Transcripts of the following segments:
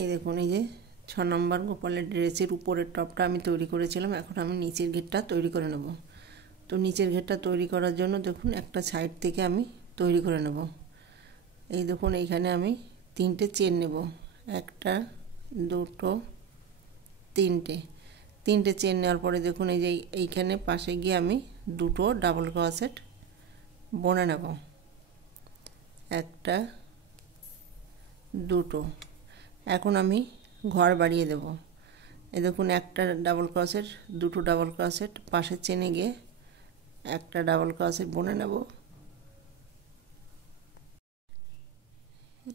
এই দেখুন এই যে 6 নম্বর গোপালের ড্রেসের উপরের টপটা আমি তৈরি করেছিলাম। এখন আমি নিচের ঘেরটা তৈরি করে নেব। তো নিচের ঘেরটা তৈরি করার জন্য দেখুন একটা সাইড থেকে আমি তৈরি করে নেব। এই দেখুন এইখানে আমি 3টে চেন নেব, 1টা 2টো 3টে চেন নেওয়ার পরে দেখুন এই যে এইখানে পাশে গিয়ে আমি 2টো ডাবল ক্রোশেট বুনে নেব, 1টা 2টো। এখন আমি ঘর বাড়িয়ে দেব। এই দেখুন একটা ডাবল ক্রোশেট, 2টো ডাবল ক্রোশেট, পাশের চেনে গিয়ে একটা ডাবল ক্রোশেট বুনে নেব।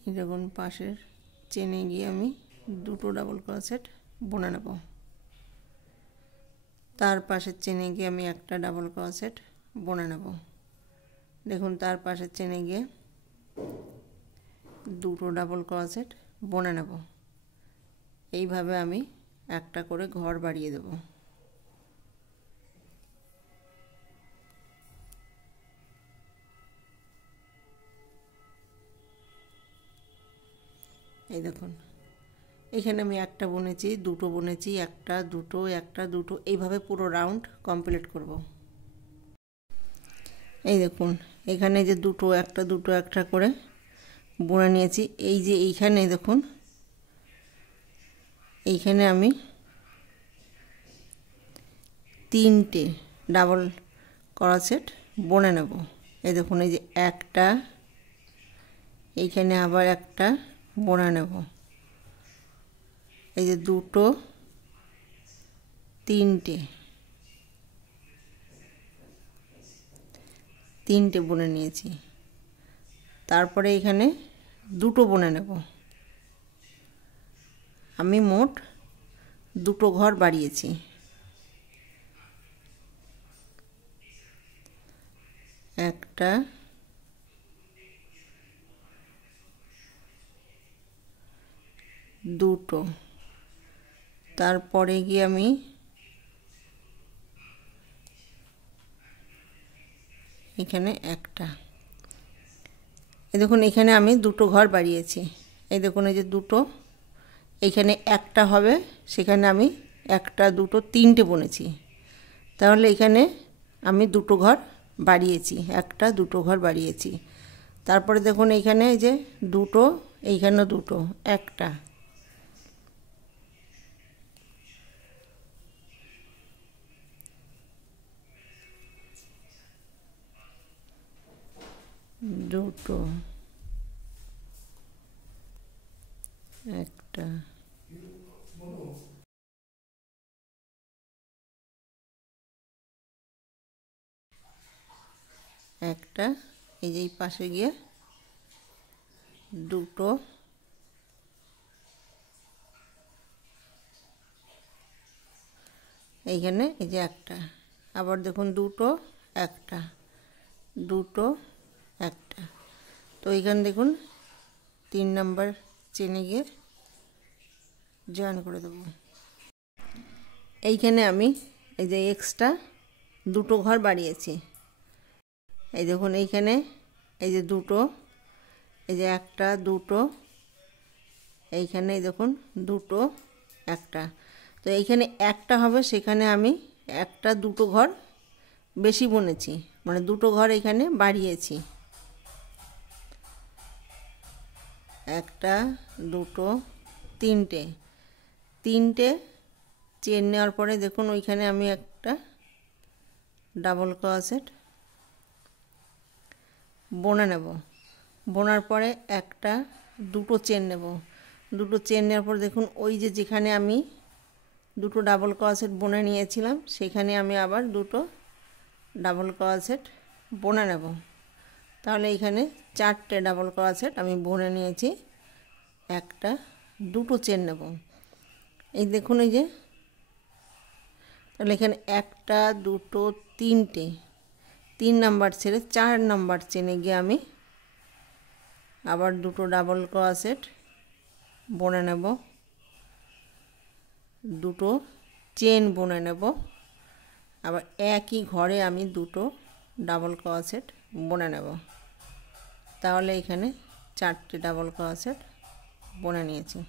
এই দেখুন পাশের চেনে গিয়ে আমি 2টো ডাবল ক্রোশেট বুনে নেব। তার পাশের চেনে গিয়ে আমি একটা ডাবল ক্রোশেট বুনে নেব। দেখুন তার পাশের চেনে গিয়ে 2টো ডাবল ক্রোশেট বুনে নেব। এইভাবে আমি একটা করে ঘর বাড়িয়ে দেব। এই দেখুন এখানে আমি একটা বুনেছি, 2টো বুনেছি, একটা 2টো একটা 2টো, এইভাবে পুরো রাউন্ড কমপ্লিট করব। এই দেখুন এখানে যে 2টো একটা 2টো একটা করে বুনে নিয়েছি। এই যে এইখানে দেখুন এইখানে আমি 3টে ডাবল ক্রোশেট বুনে নেব। এই দেখুন এই যে একটা, এইখানে আবার একটা বুনে নেব। এই যে 2টো 3টে বুনে নিয়েছি। তারপরে এখানে 2টো বুনে নেব। আমি মোট 2টো ঘর বাড়িয়েছি। একটা 2টো, তারপরে গিয়ে আমি এখানে একটা। এই দেখুন এখানে আমি 2টো ঘর বাড়িয়েছি। এই দেখুন এই যে 2টো, এইখানে একটা হবে, সেখানে আমি একটা 2টো 3টে বুনেছি। তাহলে এখানে আমি 2টো ঘর বাড়িয়েছি, একটা 2টো ঘর বাড়িয়েছি। তারপরে দেখুন এইখানে এই যে 2টো, এইখানে 2টো, একটা, দুটো, একটা, একটা, এই যে পাশে গিয়ে 2টো, এইখানে এই যে একটা, আবার দেখুন 2টো একটা 2টো একটা। তো এইখানে দেখুন 3 নাম্বার চেনে গিয়ে জয়েন করে দেব। এইখানে আমি এই যে এক্সট্রা 2টো ঘর বাড়িয়েছি। এই দেখুন এইখানে এই যে 2টো, এই যে একটা 2টো, এইখানে এই দেখুন 2টো একটা। তো এইখানে একটা হবে, সেখানে আমি একটা 2টো ঘর বেশি বুনেছি, মানে 2টো ঘর এখানে বাড়িয়েছি। একটা 2টো 3টে চেন নেওয়ার পরে দেখুন ওইখানে আমি একটা ডাবল ক্রোশেট বুনে নেব। বোনার পরে একটা 2টো চেন নেব। 2টো চেন নেওয়ার পর দেখুন ওই যে যেখানে আমি 2টো ডাবল ক্রোশেট বুনে নিয়েছিলাম, সেখানে আমি আবার 2টো ডাবল ক্রোশেট বুনে নেব। তাহলে এখানে 4টে ডাবল ক্রোশেট আমি বুনে নিয়েছি। একটা 2টো চেন নেব। এই দেখুন এই যে, তাহলে এখানে একটা 2টো 3টে, 3 নাম্বার ছেড়ে 4 নাম্বার চেনে গিয়ে আমি আবার 2টো ডাবল ক্রোশেট বুনে নেব, 2টো চেন বুনে নেব। আবার একই ঘরে আমি 2টো ডাবল ক্রোশেট বুনে নেব। তাহলে এখানে 4টে ডাবল ক্রোশেট বুনে নিয়েছি।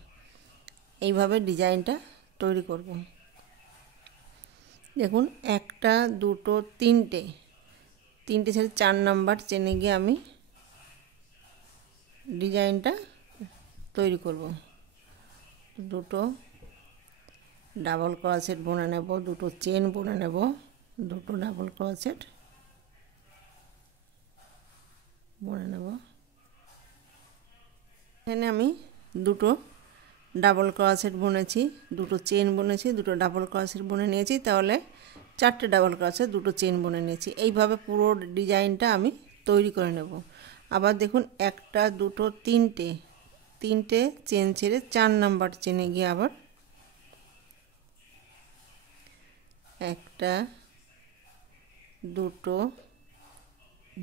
এইভাবে ডিজাইনটা তৈরি করব। দেখুন একটা দুটো তিনটে ছেড়ে 4 নাম্বার চেনে গিয়ে আমি ডিজাইনটা তৈরি করব। দুটো ডাবল ক্রোশেট বুনে নেব, দুটো চেন বুনে নেব, দুটো ডাবল ক্রোশেট বুনে নেব। এখানে আমি দুটো ডাবল ক্রোশেট বুনেছি, দুটো চেন বুনেছি, দুটো ডাবল ক্রোশেট বুনে নিয়েছি, তাহলে 4টে ডাবল ক্রোশেট, দুটো চেন বুনে নিয়েছি। এইভাবে পুরো ডিজাইনটা আমি তৈরি করে নেব। আবার দেখুন একটা দুটো তিনটে চেন ছেড়ে 4 নাম্বার চেনে গিয়ে আবার একটা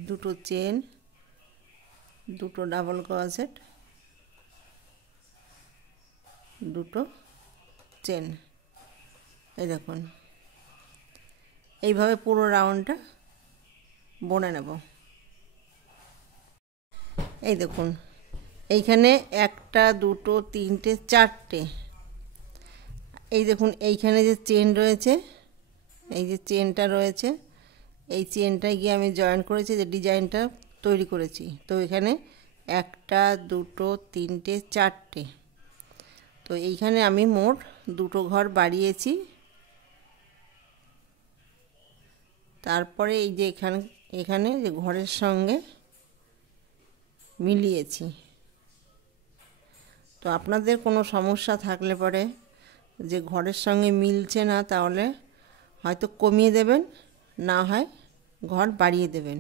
দুটো চেন, দুটো ডাবল ক্রোশেট, দুটো চেন, এই দেখুন এইভাবে পুরো রাউন্ডটা বুনে নেব। এই দেখুন এইখানে একটা দুটো তিনটে চারটে, এই দেখুন এইখানে যে চেন রয়েছে, এই যে চেনটা রয়েছে, এই চেনটায় গিয়ে আমি জয়েন করেছি, যে ডিজাইনটা তৈরি করেছি। তো এখানে একটা দুটো তিনটে চারটে, তো এইখানে আমি মোট দুটো ঘর বাড়িয়েছি। তারপরে এই যে এখানে যে ঘরের সঙ্গে মিলিয়েছি। তো আপনাদের কোনো সমস্যা থাকলে পরে যে ঘরের সঙ্গে মিলছে না, তাহলে হয়তো কমিয়ে দেবেন, না হয় ঘর বাড়িয়ে দেবেন।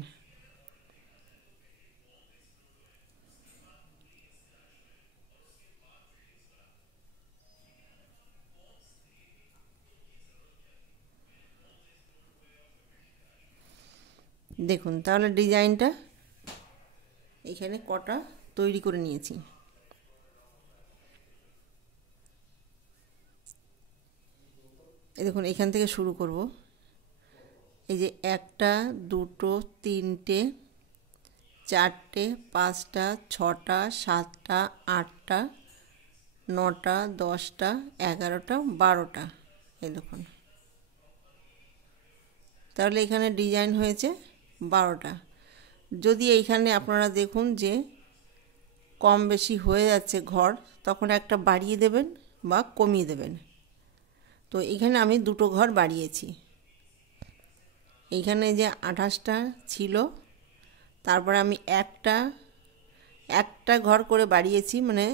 দেখুন তাহলে ডিজাইনটা এখানে কটা তৈরি করে নিয়েছি। এই দেখুন এখান থেকে শুরু করব। এই যে একটা দুটো তিনটে চারটে পাঁচটা ছটা সাতটা আটটা নটা 10টা 11টা 12টা, এই দেখুন তাহলে এখানে ডিজাইন হয়েছে 12টা। যদি এইখানে আপনারা দেখুন যে কম বেশি হয়ে যাচ্ছে ঘর, তখন একটা বাড়িয়ে দেবেন বা কমিয়ে দেবেন। তো এখানে আমি দুটো ঘর বাড়িয়েছি। এইখানে যে 28টা ছিল, তারপরে আমি একটা ঘর করে বাড়িয়েছি, মানে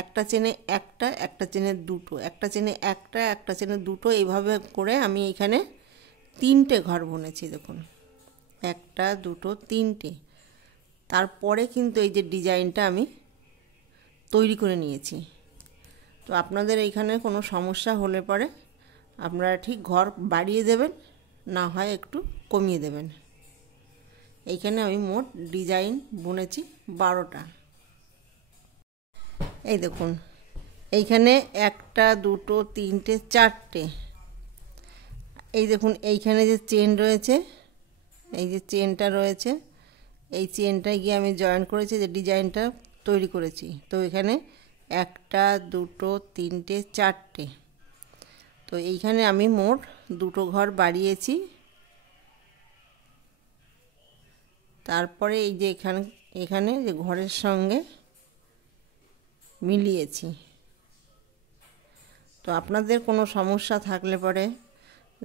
একটা চেনে একটা চেনে দুটো, একটা চেনে একটা চেনে দুটো, এইভাবে করে আমি এখানে 3টে ঘর বুনেছি। দেখুন একটা দুটো তিনটে, তারপরে কিন্তু এই যে ডিজাইনটা আমি তৈরি করে নিয়েছি। তো আপনাদের এইখানে কোনো সমস্যা হলে পরে আপনারা ঠিক ঘর বাড়িয়ে দেবেন, না হয় একটু কমিয়ে দেবেন। এইখানে আমি মোট ডিজাইন বুনেছি 12টা। এই দেখুন এইখানে একটা দুটো তিনটে চারটে, এই দেখুন এইখানে যে চেন রয়েছে, এই যে চেনটা রয়েছে, এই চেনটায় গিয়ে আমি জয়েন করেছি, যে ডিজাইনটা তৈরি করেছি। তো এখানে একটা দুটো তিনটে চারটে, তো এইখানে আমি মোট দুটো ঘর বাড়িয়েছি। তারপরে এই যে এখানে যে ঘরের সঙ্গে মিলিয়েছি। তো আপনাদের কোনো সমস্যা থাকলে পরে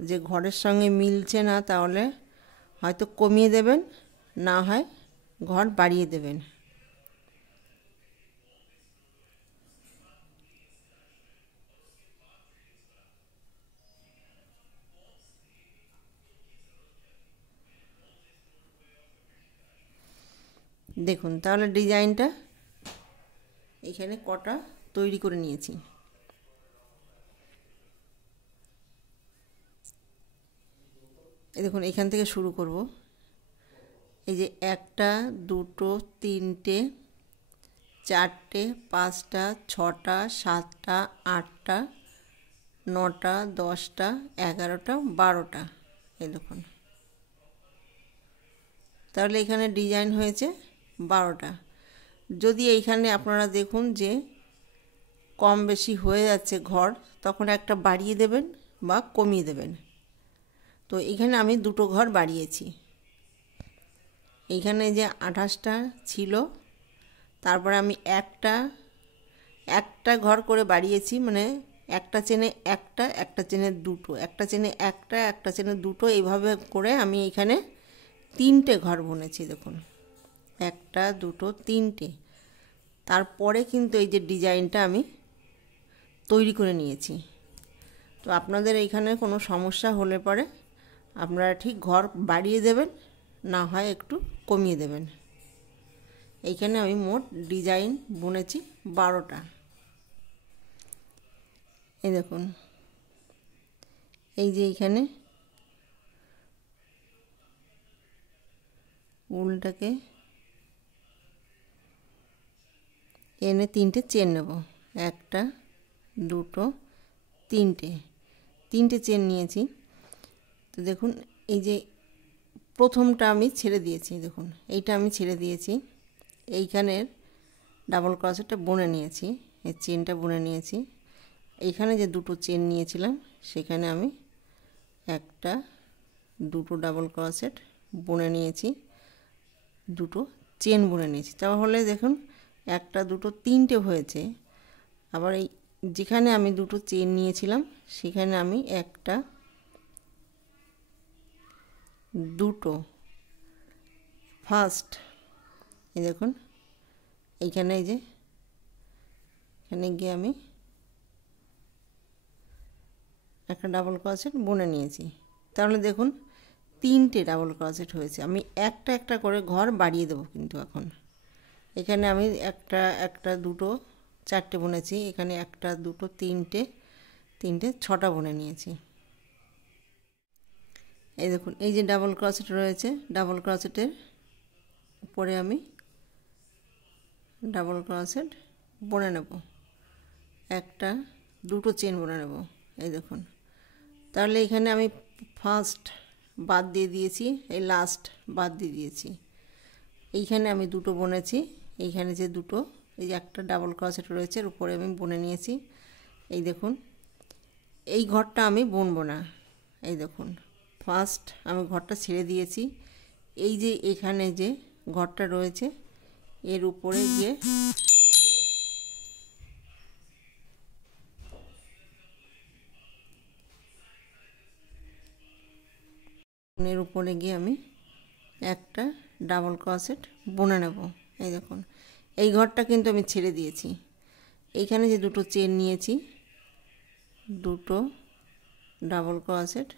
যে ঘরের সঙ্গে মিলছে না, তাহলে হয়তো কমিয়ে দেবেন, না হয় ঘর বাড়িয়ে দেবেন। দেখুন তাহলে ডিজাইনটা এখানে কটা তৈরি করে নিয়েছি। এই দেখুন এখান থেকে শুরু করব। এই যে একটা দুটো তিনটে চারটে পাঁচটা ছটা সাতটা আটটা নটা 10টা 11টা 12টা, এই দেখুন তাহলে এখানে ডিজাইন হয়েছে 12টা। যদি এইখানে আপনারা দেখুন যে কম বেশি হয়ে যাচ্ছে ঘর, তখন একটা বাড়িয়ে দেবেন বা কমিয়ে দেবেন। তো এখানে আমি দুটো ঘর বাড়িয়েছি। এইখানে যে 28টা ছিল, তারপরে আমি একটা ঘর করে বাড়িয়েছি, মানে একটা চেনে একটা চেনে দুটো, একটা চেনে একটা চেনে দুটো, এইভাবে করে আমি এখানে 3টে ঘর বুনেছি। দেখুন, 1 2 3টে। তারপরে কিন্তু এই যে ডিজাইনটা আমি তৈরি করে নিয়েছি। তো আপনাদের এইখানে কোনো সমস্যা হলে পরে আপনারা ঠিক ঘর বাড়িয়ে দেবেন, না হয় একটু কমিয়ে দেবেন। এইখানে আমি মোট ডিজাইন বুনেছি 12টা। এই দেখুন, এই যে এইখানে উলটাকে এনে 3টে চেন নেব। 1 2 3টে চেন নিয়েছি। তো দেখুন, এই যে প্রথমটা আমি ছেড়ে দিয়েছি, দেখুন এইটা আমি ছেড়ে দিয়েছি। এইখানের ডাবল ক্রোশেটটা বুনে নিয়েছি, এই চেনটা বুনে নিয়েছি। এইখানে যে দুটো চেন নিয়েছিলাম, সেখানে আমি 1 2 ডাবল ক্রোশেট বুনে নিয়েছি, দুটো চেন বুনে নিয়েছি। তাহলে দেখুন 1 2 3টে হয়েছে। আবার এই যেখানে আমি দুটো চেন নিয়েছিলাম, সেখানে আমি 1 2 ফার্স্ট, এই দেখুন এইখানে, এই যে এখানে গিয়ে আমি একটা ডাবল ক্রোশেট বুনে নিয়েছি। তাহলে দেখুন 3টে ডাবল ক্রোশেট হয়েছে। আমি একটা করে ঘর বাড়িয়ে দেবো কিন্তু এখন। এখানে আমি 1 2 4টে বুনেছি, এখানে 1 2 3টে 6টা বুনে নিয়েছি। এই দেখুন, এই যে ডাবল ক্রোশেট রয়েছে, ডাবল ক্রোশেটের উপরে আমি ডাবল ক্রোশেট বুনে নেব, 1 2 চেন বুনে নেব। এই দেখুন, তাহলে এখানে আমি ফার্স্ট বাদ দিয়ে দিয়েছি, এই লাস্ট বাদ দিয়ে দিয়েছি। এইখানে আমি দুটো বুনেছি, এইখানে যে দুটো, এই যে একটা ডাবল ক্রোশেট রয়েছে এর উপরে আমি বুনে নিয়েছি। এই দেখুন, এই ঘরটা আমি বুনবো না। এই দেখুন, ফার্স্ট আমি ঘরটা ছেড়ে দিয়েছি। এই যে এখানে যে ঘরটা রয়েছে, এর উপরে গিয়ে আমি একটা ডাবল ক্রোশেট বুনে নেব। এই দেখুন, এই ঘরটা কিন্তু আমি ছেড়ে দিয়েছি। এইখানে যে দুটো চেন নিয়েছি, দুটো ডাবল ক্রোশেট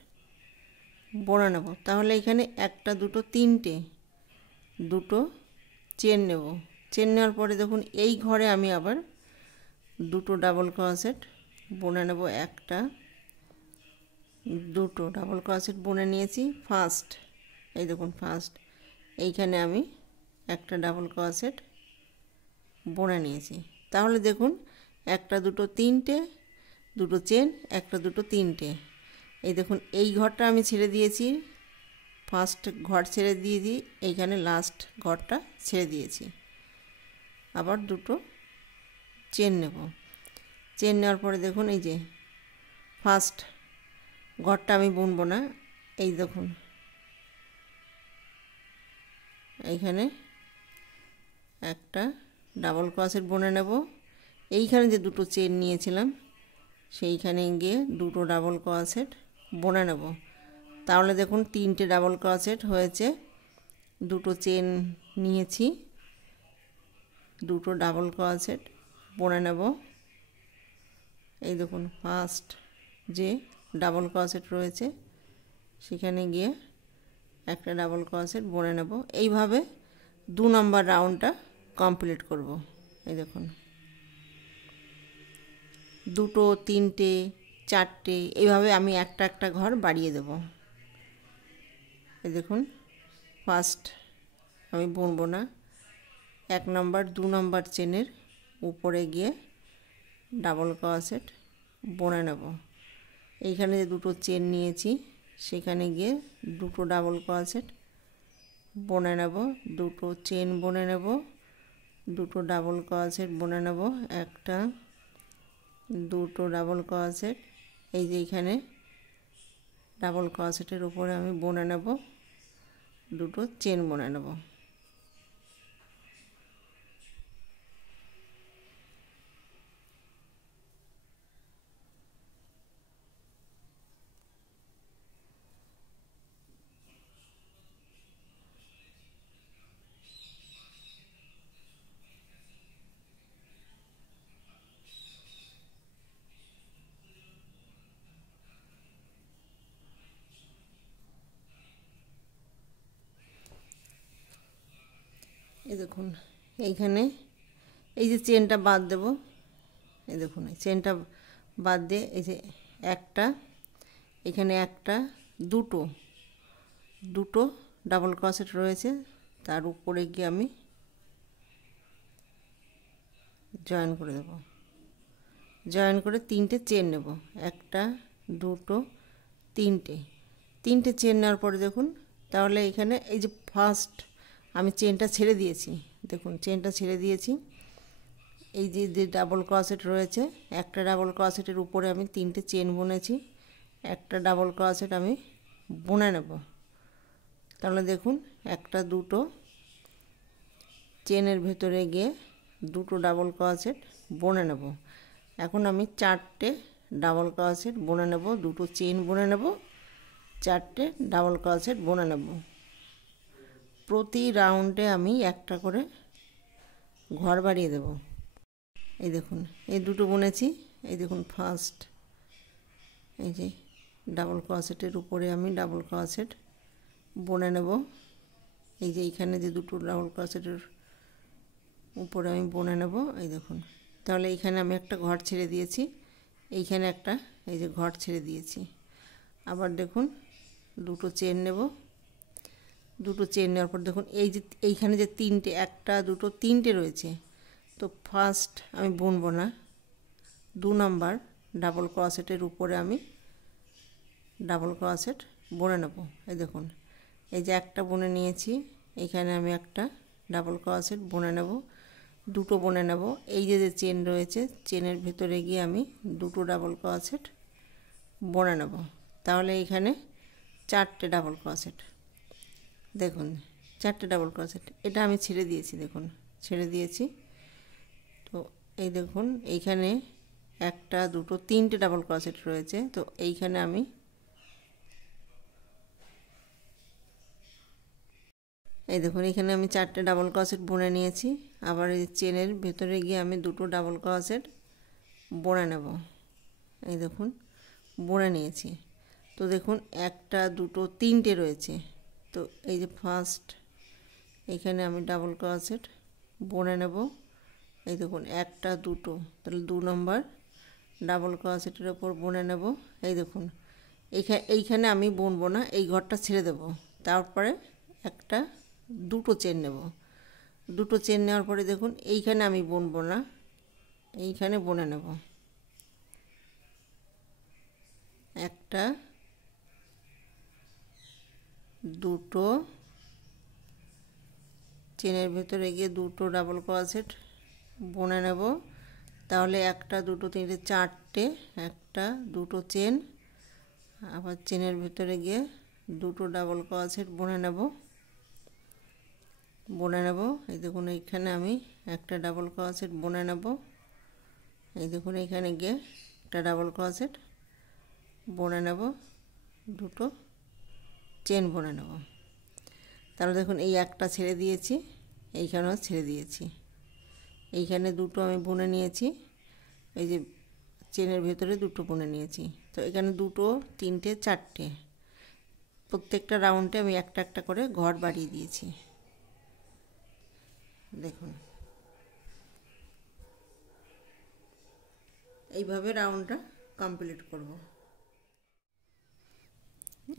বুনে নেব। তাহলে এখানে 1 2 3টে দুটো চেন নেব। চেন নেওয়ার পরে দেখুন, এই ঘরে আমি আবার দুটো ডাবল ক্রোশেট বুনে নেব। 1 2 ডাবল ক্রোশেট বুনে নিয়েছি ফার্স্ট। এই দেখুন, ফার্স্ট এইখানে আমি একটা ডাবল ক্রোশেট বুনে নিয়েছি। তাহলে দেখুন, 1 2 3টে দুটো চেন, 1 2 3টে। এই দেখুন, এই ঘরটা আমি ছেড়ে দিয়েছি, ফার্স্ট ঘর ছেড়ে দিয়েছি, এইখানে লাস্ট ঘরটা ছেড়ে দিয়েছি। আবার দুটো চেন নেব। চেন নেওয়ার পরে দেখুন, এই যে ফার্স্ট ঘরটা আমি বুনবো না। এই দেখুন, এইখানে একটা ডাবল ক্রোশেট বুনে নেব। এইখানে যে দুটো চেন নিয়েছিলাম, সেইখানে গিয়ে দুটো ডাবল ক্রোশেট বুনে নেব। তাহলে দেখুন 3টে ডাবল ক্রোশেট হয়েছে। দুটো চেন নিয়েছি, দুটো ডাবল ক্রোশেট বুনে নেব। এই দেখুন, ফার্স্ট যে ডাবল ক্রোশেট রয়েছে, সেখানে গিয়ে একটা ডাবল ক্রোশেট বুনে নেব। এইভাবে 2 নম্বর রাউন্ডটা কমপ্লিট করব। এই দেখুন, 2 3টে 4টে, এইভাবে আমি একটা ঘর বাড়িয়ে দেব। এই দেখুন, ফার্স্ট আমি বুনবো না, 1 নম্বর 2 নম্বর চেনের উপরে গিয়ে ডাবল ক্রোশেট বুনে নেব। এইখানে যে দুটো চেন নিয়েছি, সেখানে গিয়ে দুটো ডাবল ক্রোশেট বুনে নেব, দুটো চেন বুনে নেব, দুটো ডাবল ক্রোশেট বুনে নেব, 1 দুটো ডাবল ক্রোশেট, এই যে এইখানে ডাবল ক্রোশেটের উপরে আমি বুনে নেব, দুটো চেন বুনে নেব। এই দেখুন এইখানে এই যে চেনটা বাদ দেব, এই দেখুন এই চেনটা বাদ দিয়ে এই যে একটা, এখানে একটা, দুটো দুটো ডাবল ক্রোশেট রয়েছে, তার উপরে গিয়ে আমি জয়েন করে দেব। জয়েন করে তিনটে চেন নেব, একটা, দুটো, তিনটে চেন নেওয়ার পরে দেখুন, তাহলে এখানে এই যে ফার্স্ট আমি চেনটা ছেড়ে দিয়েছি, দেখুন চেনটা ছেড়ে দিয়েছি। এই যে যে ডাবল ক্রোশেট রয়েছে, একটা ডাবল ক্রোশেটের উপরে আমি তিনটে চেন বুনেছি, একটা ডাবল ক্রোশেট আমি বুনে নেব। তাহলে দেখুন একটা, দুটো চেনের ভেতরে গিয়ে দুটো ডাবল ক্রোশেট বুনে নেব। এখন আমি চারটে ডাবল ক্রোশেট বুনে নেব, দুটো চেন বুনে নেব, চারটে ডাবল ক্রোশেট বুনে নেব। প্রতি রাউন্ডে আমি একটা করে ঘর বাড়িয়ে দেব। এই দেখুন এই দুটো বুনেছি, এই দেখুন ফার্স্ট এই যে ডাবল ক্রোশেটের উপরে আমি ডাবল ক্রোশেট বুনে নেব। এই যে এইখানে যে দুটো ডাবল ক্রোশেটের উপরে আমি বুনে নেব, এই দেখুন। তাহলে এইখানে আমি একটা ঘর ছেড়ে দিয়েছি, এইখানে একটা এই যে ঘর ছেড়ে দিয়েছি। আবার দেখুন দুটো চেন নেব, দুটো চেন নেওয়ার পর দেখুন এই যে এইখানে যে তিনটে, একটা, দুটো, তিনটে রয়েছে, তো ফার্স্ট আমি বুনবো না, 2 নম্বর ডাবল ক্রোশেটের উপরে আমি ডাবল ক্রোশেট বুনে নেব। এই দেখুন এই যে একটা বুনে নিয়েছি, এইখানে আমি একটা ডাবল ক্রোশেট বুনে নেব, দুটো বুনে নেব। এই যে যে চেন রয়েছে, চেনের ভেতরে গিয়ে আমি দুটো ডাবল ক্রোশেট বুনে নেব। তাহলে এখানে চারটে ডাবল ক্রোশেট, দেখুন চারটে ডাবল ক্রোশেট, এটা আমি ছেড়ে দিয়েছি, দেখুন ছেড়ে দিয়েছি। তো এই দেখুন এইখানে একটা, দুটো, তিনটে ডাবল ক্রোশেট রয়েছে, তো এইখানে আমি এই দেখুন এখানে আমি চারটে ডাবল ক্রোশেট বুনে নিয়েছি। আবার এই চেনের ভেতরে গিয়ে আমি দুটো ডাবল ক্রোশেট বুনে নেব। এই দেখুন বুনে নিয়েছি। তো দেখুন একটা, দুটো, তিনটে রয়েছে, তো এই যে ফার্স্ট এখানে আমি ডাবল ক্রোশেট বুনে নেব। এই দেখুন একটা, দুটো, তাহলে 2 নম্বর ডাবল ক্রোশেটের ওপর বুনে নেব। এই দেখুন এইখানে আমি বুনবো না, এই ঘরটা ছেড়ে দেব। তারপরে একটা, দুটো চেন নেব, দুটো চেন নেওয়ার পরে দেখুন এইখানে আমি বুনবো না, এইখানে বুনে নেব। একটা, দুটো, চেনের ভেতরে গিয়ে দুটো ডাবল ক্রোশেট বুনে নেব। তাহলে একটা, দুটো, তিনটে, চারটে, একটা, দুটো চেন, আবার চেনের ভেতরে গিয়ে দুটো ডাবল ক্রোশেট বুনে নেব। এই দেখুন এইখানে আমি একটা ডাবল ক্রোশেট বুনে নেব। এই দেখুন এইখানে গিয়ে একটা ডাবল ক্রোশেট বুনে নেব, দুটো চেন বুনে নেব। তাহলে দেখুন এই একটা ছেড়ে দিয়েছি, এইখানেও ছেড়ে দিয়েছি, এইখানে দুটো আমি বুনে নিয়েছি, এই যে চেনের ভেতরে দুটো বুনে নিয়েছি। তো এখানে দুটো, তিনটে, চারটে, প্রত্যেকটা রাউন্ডে আমি একটা একটা করে ঘর বাড়িয়ে দিয়েছি। দেখুন এইভাবে রাউন্ডটা কমপ্লিট করব।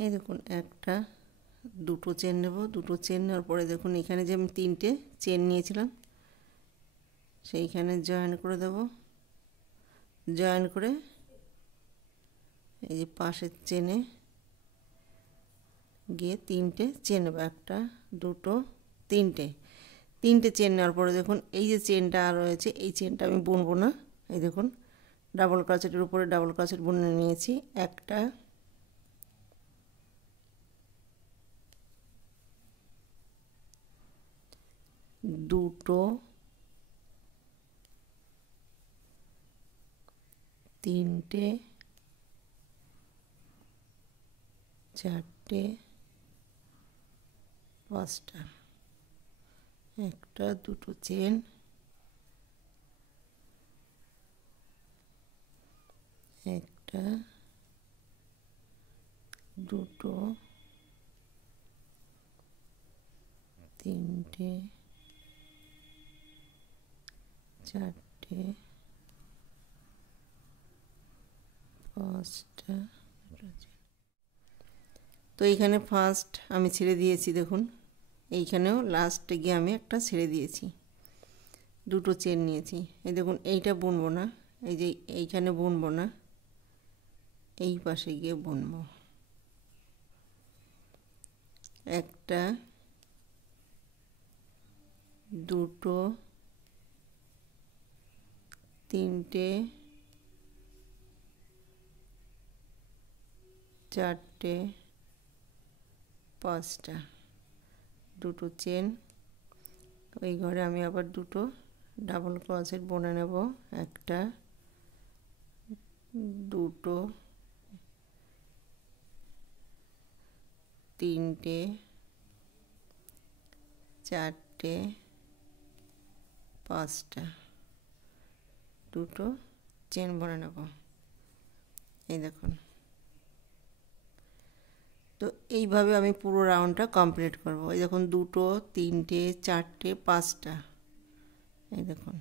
এই দেখুন একটা, দুটো চেন নেব, দুটো চেন নেওয়ার পরে দেখুন এখানে যে আমি তিনটে চেন নিয়েছিলাম সেইখানে জয়েন করে দেব। জয়েন করে এই যে পাশের চেনে গিয়ে তিনটে চেন নেব, একটা, দুটো, তিনটে চেন নেওয়ার পরে দেখুন এই যে চেনটা রয়েছে, এই চেনটা আমি বুনবো না। এই দেখুন ডাবল ক্রোশেটের উপরে ডাবল ক্রোশেট বুনে নিয়েছি, একটা, দুটো, তিনটে, চারটে, পাঁচটা, একটা, দুটো চেন, একটা, দুটো, তিনটে, চারটে, পাঁচটা। তো এইখানে ফার্স্ট আমি ছেড়ে দিয়েছি, দেখুন এইখানেও লাস্টে গিয়ে আমি একটা ছেড়ে দিয়েছি, দুটো চেন নিয়েছি। এই দেখুন এইটা বুনবো না, এই যে এইখানে বুনবো না, এই পাশে গিয়ে বুনবো, একটা, দুটো, তিনটে, চারটে, পাঁচটা, দুটো চেন। ওই ঘরে আমি আবার দুটো ডাবল ক্রোশেট বুনে নেব, একটা, দুটো, তিনটে, চারটে, পাঁচটা, দুটো চেন বুনে নেব। এই দেখুন, তো এইভাবে আমি পুরো রাউন্ডটা কমপ্লিট করব। এই দেখুন দুটো, তিনটে, চারটে, পাঁচটা, এই দেখুন,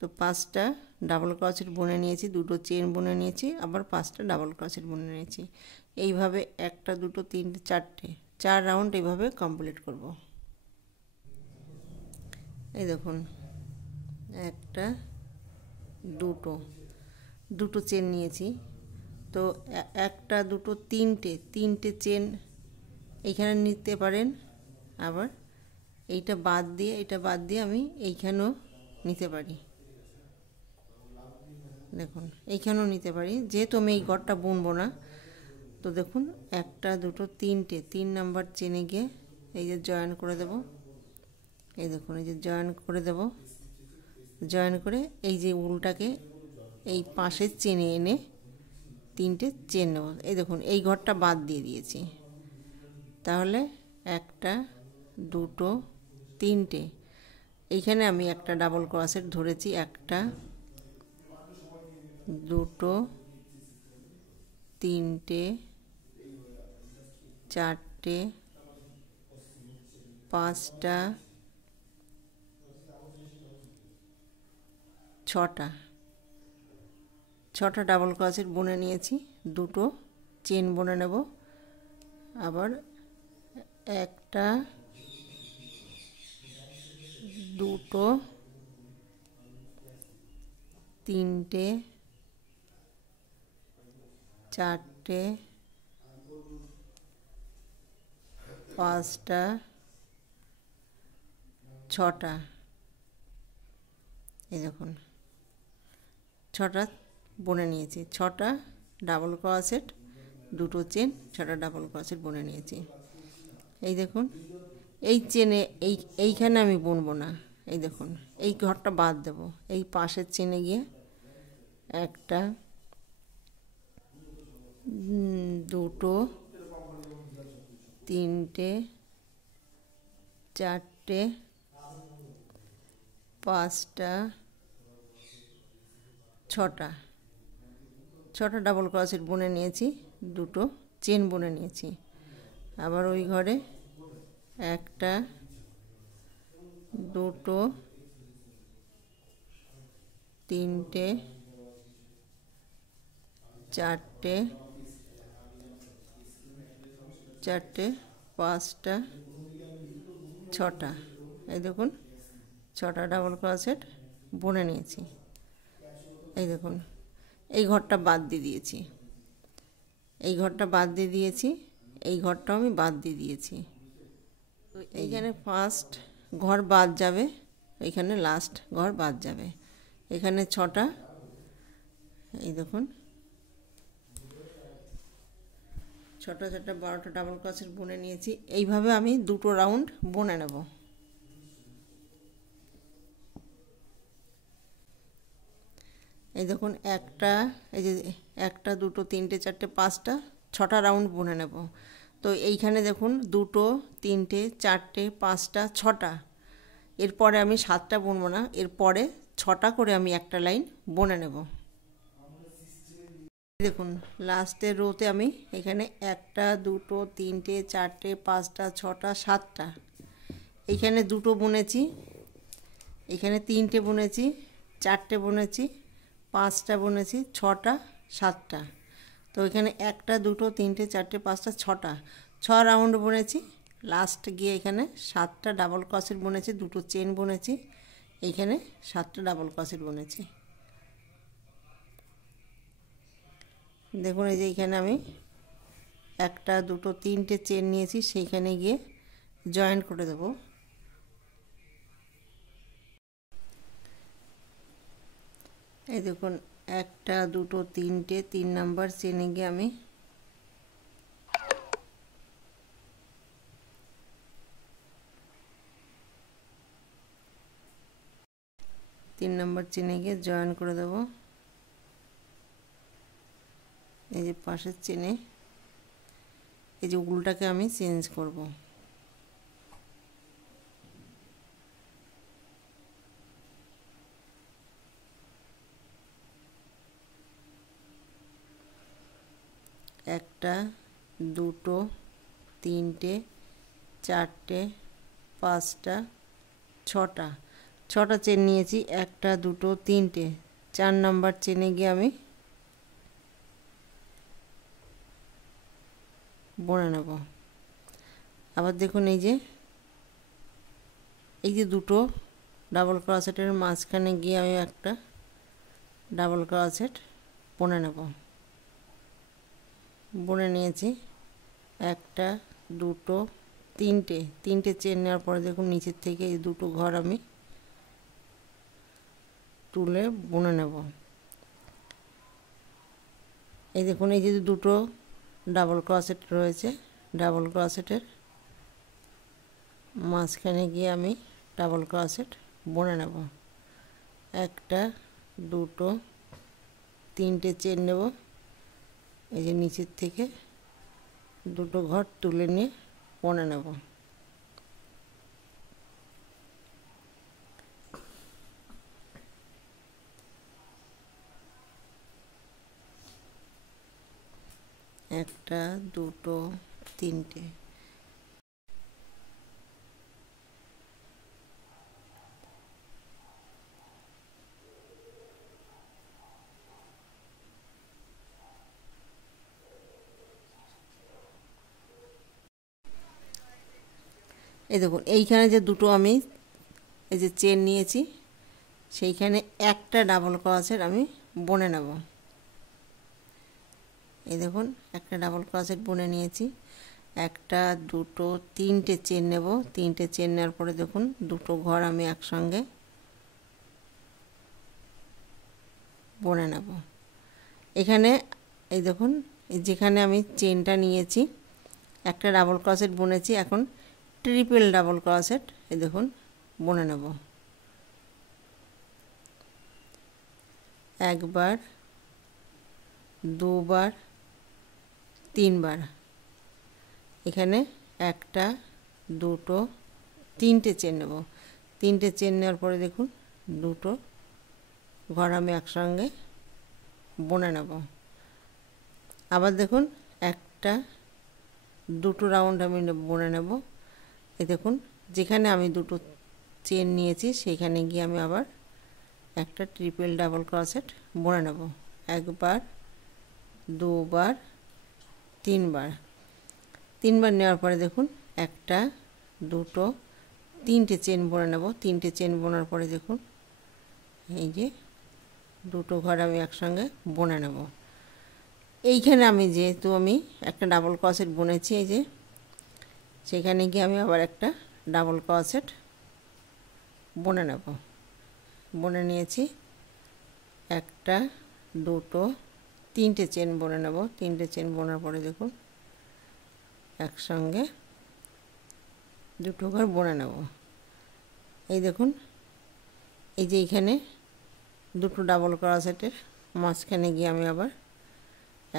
তো পাঁচটা ডাবল ক্রোশেট বুনে নিয়েছি, দুটো চেন বুনে নিয়েছি, আবার পাঁচটা ডাবল ক্রোশেট বুনে নিয়েছি। এইভাবে একটা, দুটো, তিনটে, চারটে, 4 রাউন্ড এইভাবে কমপ্লিট করব। এই দেখুন একটা, দুটো, দুটো চেন নিয়েছি, তো একটা, দুটো, তিনটে চেন এইখানে নিতে পারেন, আবার এইটা বাদ দিয়ে আমি এইখানেও নিতে পারি, দেখুন এইখানেও নিতে পারি, যেহেতু আমি এই ঘরটা বুনবো না। তো দেখুন একটা, দুটো, তিনটে, 3 নাম্বার চেনে গিয়ে এই যে জয়েন করে দেব, এই দেখুন এই যে জয়েন করে দেব, জয়েন করে এই যে উলটাকে এই পাশের চেনে এনে 3টে চেন নেব। এই দেখুন এই ঘরটা বাদ দিয়ে দিয়েছি, তাহলে একটা, দুটো, তিনটে, এইখানে আমি একটা ডাবল ক্রোশেট ধরেছি, একটা, দুটো, তিনটে, চারটে, পাঁচটা, ছটা ডাবল ক্রোশেট বুনে নিয়েছি, দুটো চেন বুনে নেব, আবার একটা, দুটো, তিনটে, চারটে, পাঁচটা, ছটা, এই দেখুন ছটা বুনে নিয়েছি, ছটা ডাবল ক্রোশেট, দুটো চেন, ছটা ডাবল ক্রোশেট বুনে নিয়েছি। এই দেখুন এই চেনে এইখানে আমি বুনবো না, এই দেখুন এই ঘরটা বাদ দেব, এই পাশের চেনে গিয়ে একটা, দুটো, তিনটে, চারটে, পাঁচটা, ছটা ডাবল ক্রোশেট বুনে নিয়েছি, দুটো চেন বুনে নিয়েছি। আবার ওই ঘরে একটা, দুটো, তিনটে, চারটে, পাঁচটা, ছটা, এই দেখুন ছটা ডাবল ক্রোশেট বুনে নিয়েছি। এই দেখুন এই ঘরটা বাদ দিয়ে দিয়েছি, এই ঘরটা বাদ দিয়ে দিয়েছি, এই ঘরটাও আমি বাদ দিয়ে দিয়েছি। তো এইখানে ফার্স্ট ঘর বাদ যাবে, এইখানে লাস্ট ঘর বাদ যাবে। এখানে ছটা এই দেখুন ছটা ছটা 12টা ডাবল ক্রোশেট বুনে নিয়েছি। এইভাবে আমি দুটো রাউন্ড বুনে নেব। এই দেখুন একটা, এই যে একটা দুটো তিনটে চারটে পাঁচটা ছটা রাউন্ড বুনে নেব। তো এইখানে দেখুন দুটো তিনটে চারটে পাঁচটা ছটা, এরপরে আমি 7টা বুনবো না, এরপরে 6টা করে আমি একটা লাইন বুনে নেব। দেখুন লাস্টের রোতে আমি এখানে একটা দুটো তিনটে চারটে পাঁচটা ছটা 7টা, এইখানে দুটো বুনেছি, এখানে তিনটে বুনেছি, চারটে বুনেছি, 5টা বুনেছি, 6টা 7টা। তো এখানে একটা দুটো তিনটে চারটে পাঁচটা 6টা, 6 রাউন্ড বুনেছি। লাস্ট গিয়ে এখানে 7টা ডাবল ক্রোশেট বুনেছি, দুটো চেন বুনেছি, এইখানে 7টা ডাবল ক্রোশেট বুনেছি। দেখুন এই যে এইখানে আমি একটা দুটো তিনটে চেন নিয়েছি, সেইখানে গিয়ে জয়েন্ট করে দেব। এই দেখুন একটা দুটো তিনটে 3 নাম্বার চেনে গিয়ে আমি তিন নাম্বার চেনে গিয়ে জয়েন করে দেব। এই যে পাশের চেনে এই যে উল্টাকে আমি চেঞ্জ করব। একটা দুটো তিনটে চারটে পাঁচটা ছটা, 6টা চেন নিয়েছি, একটা দুটো তিনটে 4 নাম্বার চেনে গিয়ে আমি বুনে নেব। আবার দেখুন এই যে দুটো ডাবল ক্রোশেটের মাঝখানে গিয়ে আমি একটা ডাবল ক্রোশেট বুনে নেব। বুনে নিয়েছি, একটা দুটো তিনটে চেন নেওয়ার পরে দেখুন নিচের থেকে এই দুটো ঘর আমি তুলে বুনে নেব। এই দেখুন এই যে দুটো ডাবল ক্রোশেট রয়েছে, ডাবল ক্রোশেটের মাঝখানে গিয়ে আমি ডাবল ক্রোশেট বুনে নেব। একটা দুটো তিনটে চেন নেব, এই যে নিচের থেকে দুটো ঘর তুলে নিয়ে বুনে নেব। একটা দুটো তিনটে, এই দেখুন এইখানে যে দুটো আমি এই যে চেন নিয়েছি, সেইখানে একটা ডাবল ক্রোশেট আমি বুনে নেব। এই দেখুন একটা ডাবল ক্রোশেট বুনে নিয়েছি, একটা দুটো তিনটে চেন নেব, তিনটে চেন নেওয়ার পরে দেখুন দুটো ঘর আমি একসঙ্গে বুনে নেব। এখানে এই দেখুন যেখানে আমি চেনটা নিয়েছি একটা ডাবল ক্রোশেট বুনেছি, এখন ট্রিপল ডাবল ক্রোশেট এই দেখুন বুনে নেব। একবার দুবার তিনবার, এখানে একটা দুটো তিনটে চেন নেব, তিনটে চেন নেওয়ার পরে দেখুন দুটো ঘর আমি একসঙ্গে বুনে নেব। আবার দেখুন একটা দুটো রাউন্ড আমি বুনে নেব। এই দেখুন যেখানে আমি দুটো চেন নিয়েছি সেইখানে গিয়ে আমি আবার একটা ট্রিপল ডাবল ক্রোশেট বুনে নেব। একবার দুবার তিনবার, তিনবার নেওয়ার পরে দেখুন একটা দুটো তিনটে চেন বুনে নেব। তিনটে চেন বোনার পরে দেখুন এই যে দুটো ঘর আমি একসঙ্গে বুনে নেব। এইখানে আমি যেহেতু আমি একটা ডাবল ক্রোশেট বুনেছি, এই যে সেখানে গিয়ে আমি আবার একটা ডাবল ক্রোশেট বুনে নেব। বুনে নিয়েছি, একটা দুটো তিনটে চেন বুনে নেব। তিনটে চেন বোনার পরে দেখুন একসঙ্গে দুটো ঘর বুনে নেব। এই দেখুন এই যে এইখানে দুটো ডাবল ক্রোশেটের মাঝখানে গিয়ে আমি আবার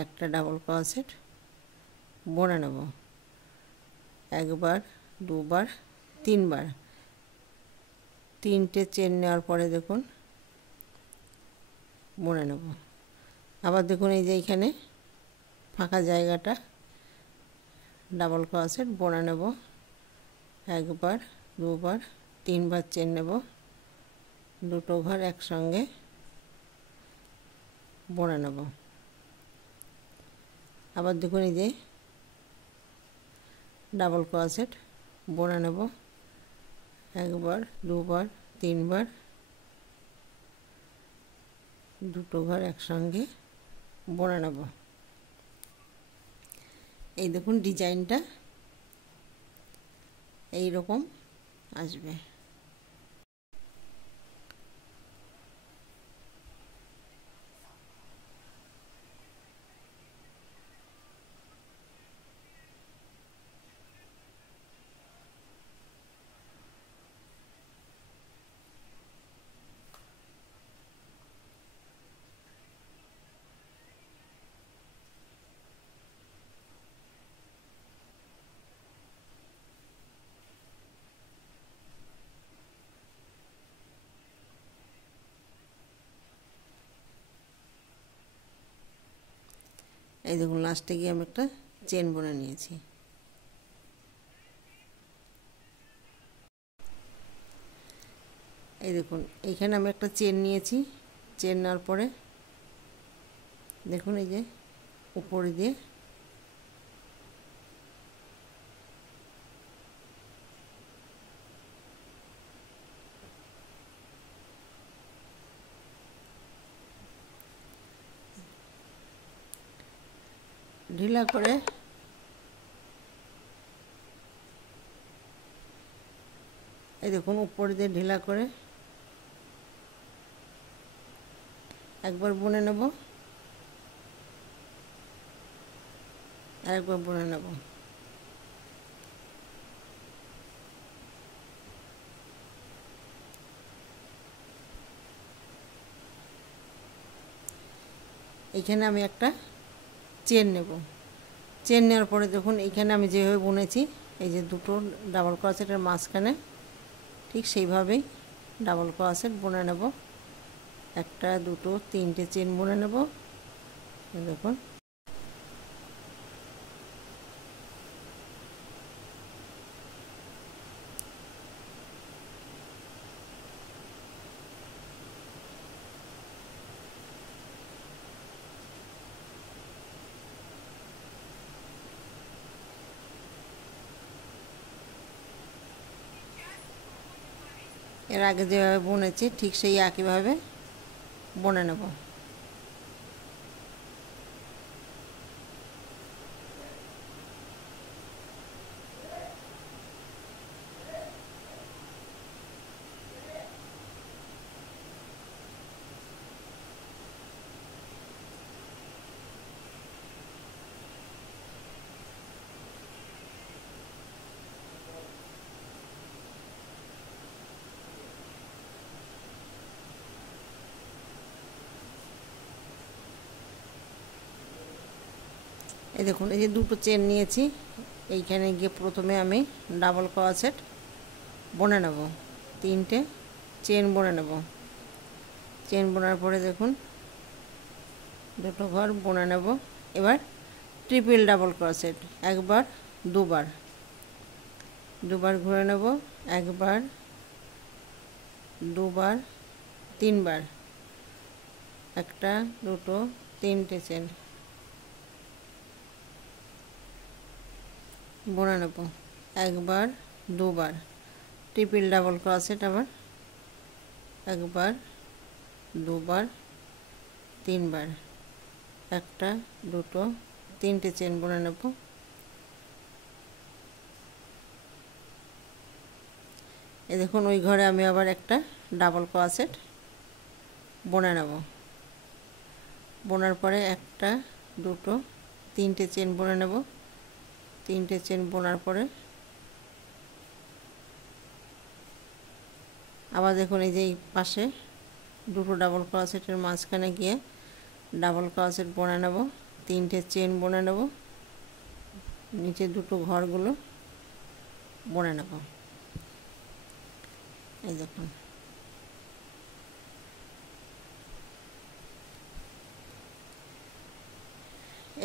একটা ডাবল ক্রোশেট বুনে নেব। একবার, দুবার, তিনবার। তিনটে চেন নেওয়ার পরে দেখুন বুনে নেব। আবার দেখুন এই যে এইখানে ফাঁকা জায়গাটা ডাবল ক্রোশেট বুনে নেব। একবার, দুবার, তিনবার চেন নেব, দুটো ঘর একসঙ্গে বুনে নেব। আবার দেখুন এই যে ডাবল ক্রোশেট বুনে নেব। একবার, দুবার, তিনবার, দুটো ঘর একসঙ্গে বুনে নেব। এই দেখুন ডিজাইনটা এই রকম আসবে। এই দেখুন লাস্টে গিয়ে আমি একটা চেন বুনে নিয়েছি। এই দেখুন এইখানে আমি একটা চেন নিয়েছি। চেন নেওয়ার পরে দেখুন এই যে উপরে দিয়ে ঢিলা করে এই দেখুন উপরে দিয়ে ঢিলা করে একবার বুনে নেব, আরেকবার বুনে নেব। এইখানে আমি একটা চেন নেব। চেন নেওয়ার পরে দেখুন এইখানে আমি যেভাবে বুনেছি এই যে দুটো ডাবল ক্রোশেটের মাঝখানে ঠিক সেইভাবেই ডাবল ক্রোশেট বুনে নেব। একটা, দুটো, তিনটে চেন বুনে নেব। দেখুন এর আগে যেভাবে বুনেছি ঠিক সেই একইভাবে বুনে নেব। এই দেখুন এই যে দুটো চেন নিয়েছি। এইখানে গিয়ে প্রথমে আমি ডাবল ক্রোশেট বুনে নেব। তিনটে চেন বুনে নেব। চেন বোনার পরে দেখুন দুটো ঘর বুনে নেব। এবার ট্রিপল ডাবল ক্রোশেট একবার, দুবার, দুবার ঘুরে নেব। একবার, দুবার, তিনবার, একটা, দুটো, তিনটে চেন বুনে নেব। একবার, দুবার, ট্রিপল ডাবল ক্রোশেট আবার একবার, দুবার, তিনবার, একটা, দুটো, তিনটে চেন বুনে নেব। এই দেখুন ওই ঘরে আমি আবার একটা ডাবল ক্রোশেট বুনে নেব। বোনার পরে একটা দুটো তিনটে চেন বুনে নেব। তিনটে চেন বোনার পরে আবার দেখুন এই যে এই পাশে দুটো ডাবল ক্রোশেটের মাঝখানে গিয়ে ডাবল ক্রোশেট বুনে নেব। তিনটে চেন বুনে নেব, নিচে দুটো ঘরগুলো বুনে নেব। এই দেখুন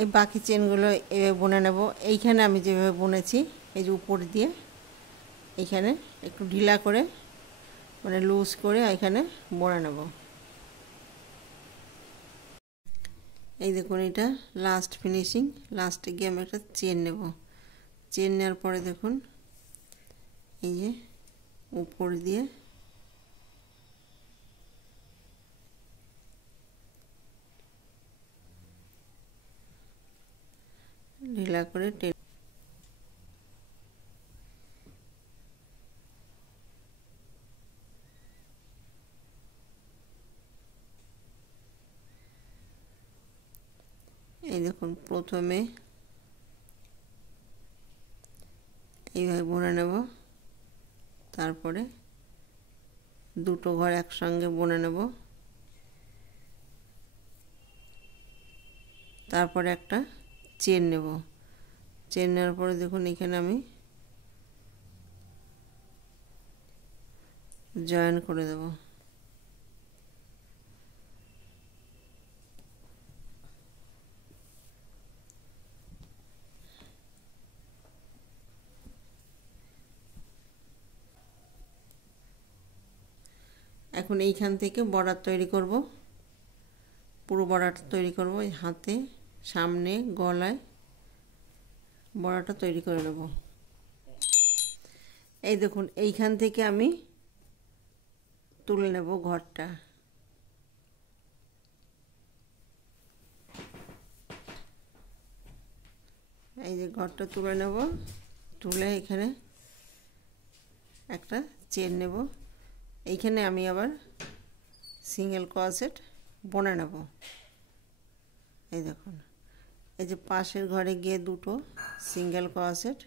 এই বাকি চেনগুলো এভাবে বুনে নেব। এইখানে আমি যেভাবে বুনেছি এই যে উপর দিয়ে এইখানে একটু ঢিলা করে মানে লুজ করে এখানে বুনে নেব। এই দেখুন এটা লাস্ট ফিনিশিং। লাস্টে গিয়ে আমি একটা চেন নেব। চেন নেওয়ার পরে দেখুন এই যে উপর দিয়ে ঢিলা করে টেনে এই দেখুন প্রথমে এইভাবে বুনে নেব, তারপরে দুটো ঘর একসঙ্গে বুনে নেব, তারপরে একটা চেন নেব। চেন নেওয়ার পরে দেখুন এখানে আমি জয়েন করে দেব। এখন এইখান থেকে বর্ডার তৈরি করব। পুরো বর্ডারটা তৈরি করব। এই হাতে সামনে গলায় বর্ডারটা তৈরি করে নেব। এই দেখুন এইখান থেকে আমি তুলে নেব ঘরটা। এই যে ঘরটা তুলে নেব, তুলে এখানে একটা চেন নেব। এইখানে আমি আবার সিঙ্গেল ক্রোশেট বুনে নেব। এই দেখুন এই যে পাশের ঘরে গিয়ে দুটো সিঙ্গেল ক্রোশেট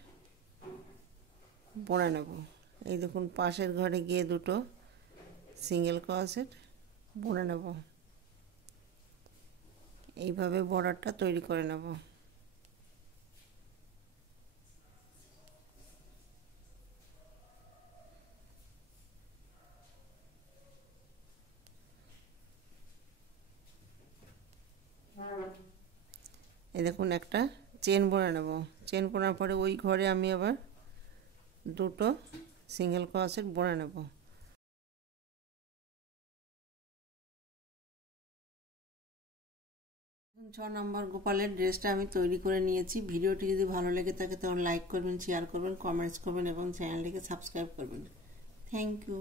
বুনে নেব। এই দেখুন পাশের ঘরে গিয়ে দুটো সিঙ্গেল ক্রোশেট বুনে নেব। এইভাবে বর্ডারটা তৈরি করে নেব। এই দেখুন একটা চেন বুনে নেব। চেন বোনার পরে ওই ঘরে আমি আবার দুটো সিঙ্গেল ক্রোশেট বুনে নেব। 6 নম্বর গোপালের ড্রেসটা আমি তৈরি করে নিয়েছি। ভিডিওটি যদি ভালো লেগে থাকে তাহলে লাইক করবেন, শেয়ার করবেন, কমেন্টস করবেন এবং চ্যানেলটিকে সাবস্ক্রাইব করবেন। Thank you.